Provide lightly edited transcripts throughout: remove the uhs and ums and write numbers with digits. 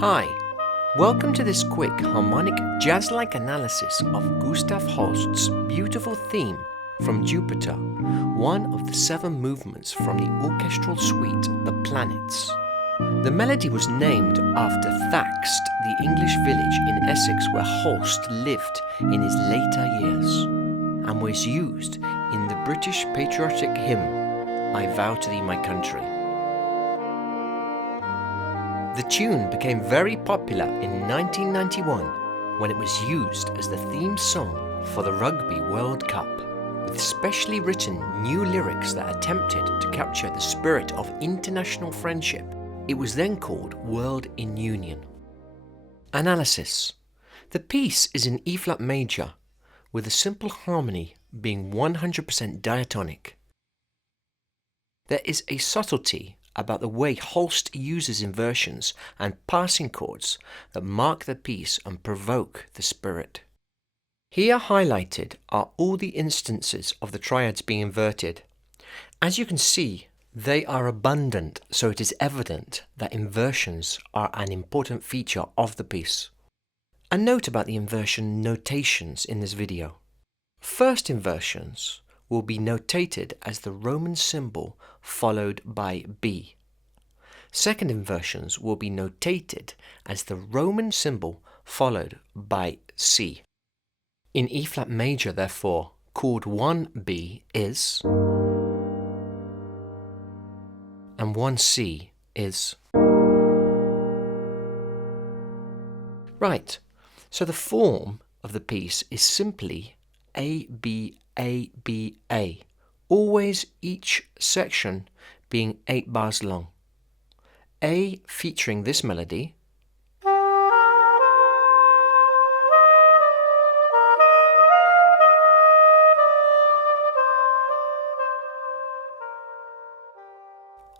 Hi, welcome to this quick harmonic jazz-like analysis of Gustav Holst's beautiful theme from Jupiter, one of the 7 movements from the orchestral suite The Planets. The melody was named after THAXTED, the English village in Essex where Holst lived in his later years, and was used in the British patriotic hymn, I Vow to Thee My Country. The tune became very popular in 1991 when it was used as the theme song for the Rugby World Cup, with specially written new lyrics that attempted to capture the spirit of international friendship. It was then called World in Union. Analysis. The piece is in E-flat major, with a simple harmony being 100% diatonic. There is a subtlety about the way Holst uses inversions and passing chords that mark the piece and provoke the spirit. Here highlighted are all the instances of the triads being inverted. As you can see, they are abundant, so it is evident that inversions are an important feature of the piece. A note about the inversion notations in this video. First inversions will be notated as the Roman symbol followed by B. Second inversions will be notated as the Roman symbol followed by C. In E-flat major, therefore, chord 1B is, and 1C is. Right, so the form of the piece is simply A, B, A, B, A, always each section being 8 bars long. A featuring this melody,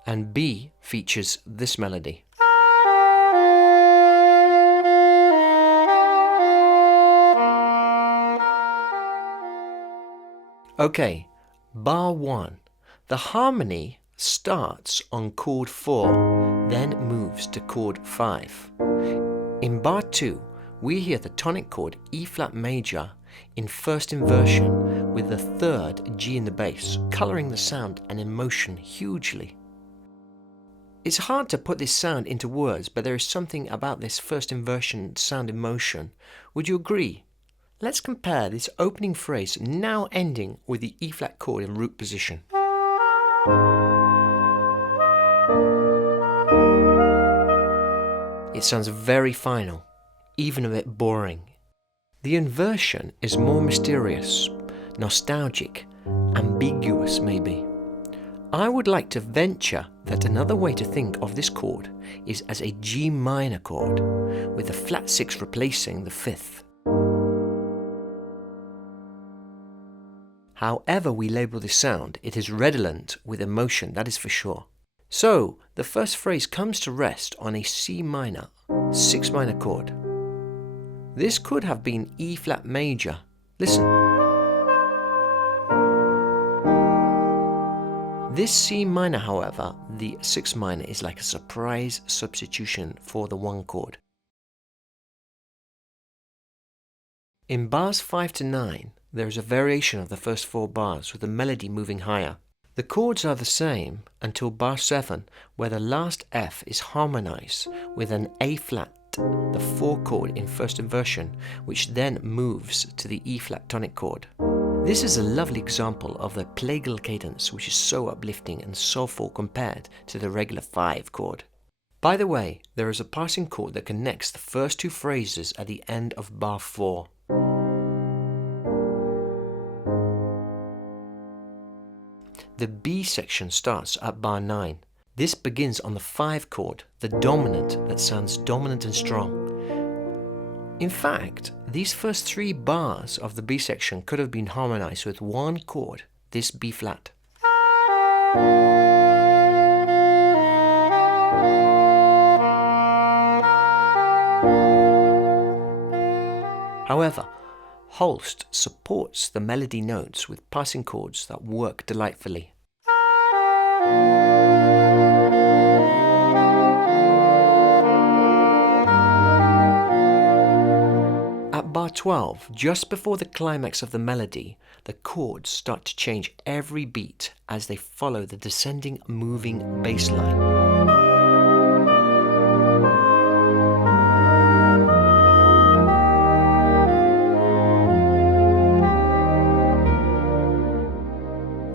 and B features this melody. Okay, bar 1. The harmony starts on chord 4, then moves to chord 5. In bar 2, we hear the tonic chord E-flat major in first inversion with the 3rd G in the bass, colouring the sound and emotion hugely. It's hard to put this sound into words, but there is something about this first inversion sound emotion. Would you agree? Let's compare this opening phrase now ending with the E-flat chord in root position. It sounds very final, even a bit boring. The inversion is more mysterious, nostalgic, ambiguous maybe. I would like to venture that another way to think of this chord is as a G minor chord, with the flat 6 replacing the 5th. However we label this sound, it is redolent with emotion, that is for sure. So, the first phrase comes to rest on a C minor, 6 minor chord. This could have been E-flat major. Listen. This C minor, however, the 6 minor, is like a surprise substitution for the 1 chord. In bars 5 to 9, there is a variation of the first 4 bars with the melody moving higher. The chords are the same until bar 7, where the last F is harmonized with an A-flat, the 4 chord in first inversion, which then moves to the E-flat tonic chord. This is a lovely example of the plagal cadence, which is so uplifting and soulful compared to the regular 5 chord. By the way, there is a passing chord that connects the first 2 phrases at the end of bar 4. The B section starts at bar 9. This begins on the 5 chord, the dominant that sounds dominant and strong. In fact, these first 3 bars of the B section could have been harmonized with 1 chord, this B flat. However, Holst supports the melody notes with passing chords that work delightfully. At bar 12, just before the climax of the melody, the chords start to change every beat as they follow the descending, moving bass line.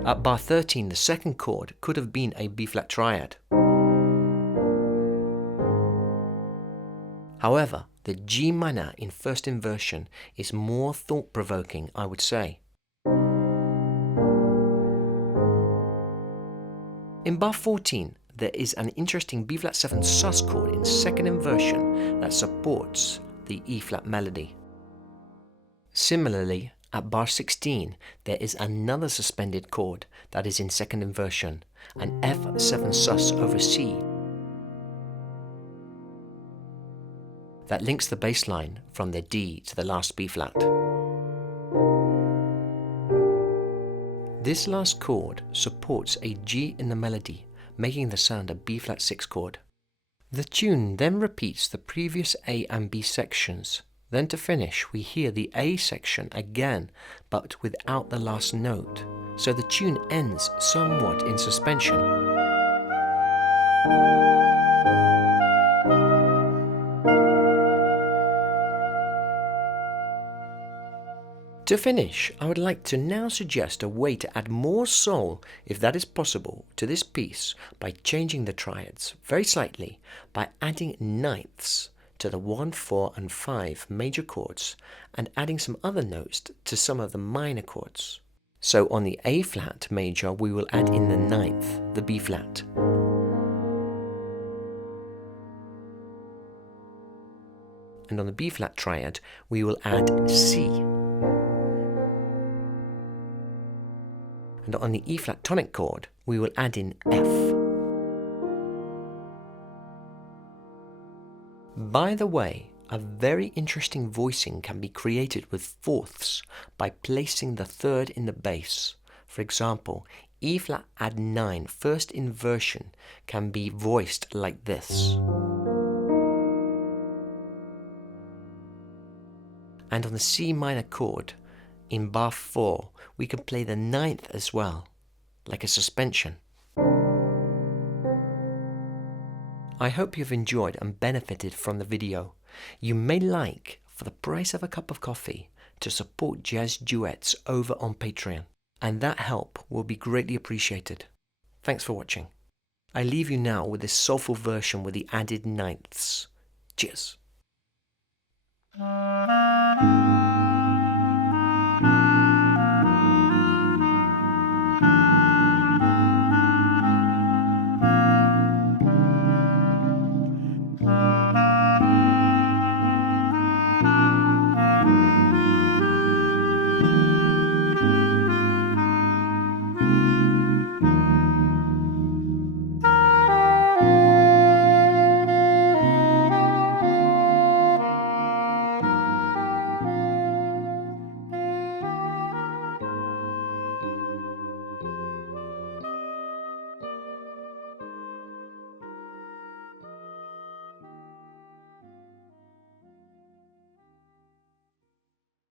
At bar 13, the second chord could have been a B-flat triad. However, the G minor in first inversion is more thought-provoking, I would say. In bar 14, there is an interesting B-flat 7 sus chord in second inversion that supports the E-flat melody. Similarly, at bar 16, there is another suspended chord that is in second inversion, an F7 sus over C, that links the bass line from the D to the last B flat. This last chord supports a G in the melody, making the sound a B flat 6 chord. The tune then repeats the previous A and B sections. Then to finish, we hear the A section again, but without the last note, so the tune ends somewhat in suspension. To finish, I would like to now suggest a way to add more soul, if that is possible, to this piece by changing the triads very slightly by adding ninths to the 1, 4 and 5 major chords and adding some other notes to some of the minor chords. So on the A flat major we will add in the ninth, the B flat. And on the B flat triad we will add C. And on the E flat tonic chord we will add in F. By the way, a very interesting voicing can be created with fourths by placing the third in the bass. For example, E flat add 9 first inversion can be voiced like this. And on the C minor chord, in bar 4, we can play the ninth as well, like a suspension. I hope you've enjoyed and benefited from the video. You may like, for the price of a cup of coffee, to support Jazzduets over on Patreon, and that help will be greatly appreciated. Thanks for watching. I leave you now with this soulful version with the added ninths. Cheers.